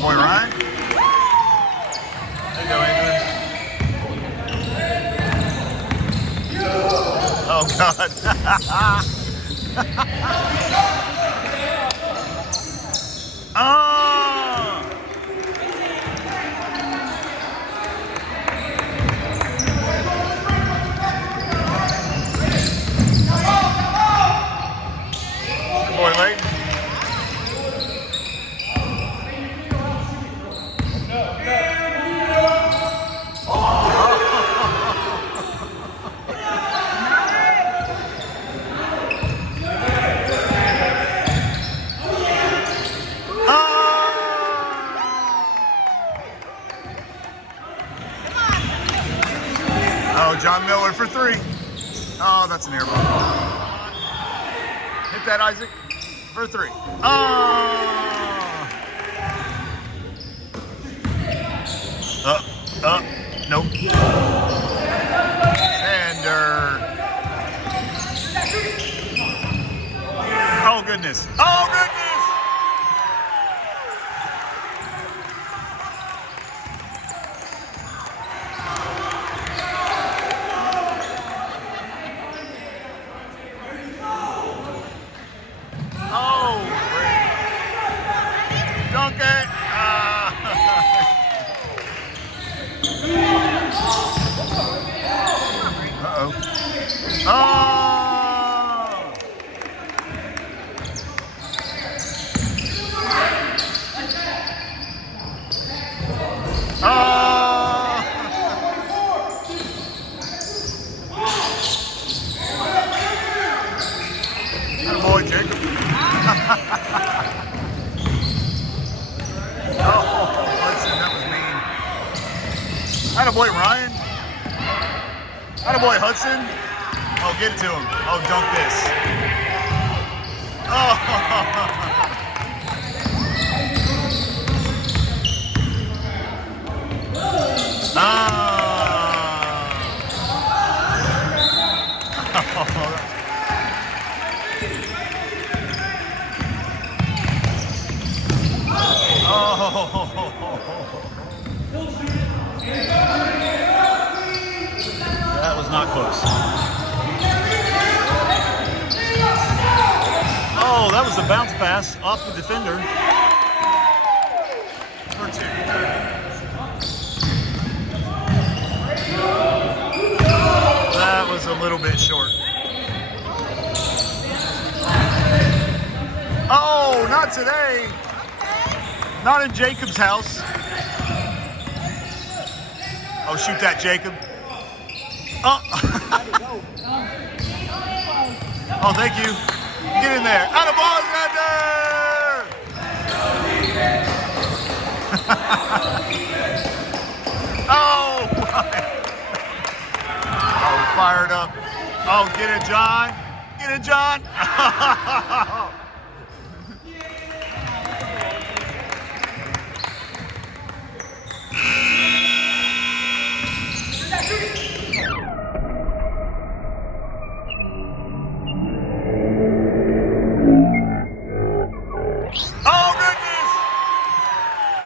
Boy, Ryan. There you go, Andrew. Oh, God. Oh! Good boy, Layton. Oh, John Miller for three. Oh, that's an air ball. Hit that, Isaac, for three. Oh! Nope. Sander. Oh, goodness. Oh, goodness! Oh, dunk it. Uh-oh. Oh! Good boy, Jacob. Oh, listen, that was mean. Attaboy, Ryan. Attaboy, Hudson. Oh, get it to him. Oh, dunk this. Oh. That was not close. Oh, that was a bounce pass off the defender. For two. That was a little bit short. Oh, not today. Not in Jacob's house. Oh, shoot that, Jacob. Oh. Oh, thank you. Get in there. Out of ball, Sander! Oh, oh, fired up. Oh, get it, John. Get it, John.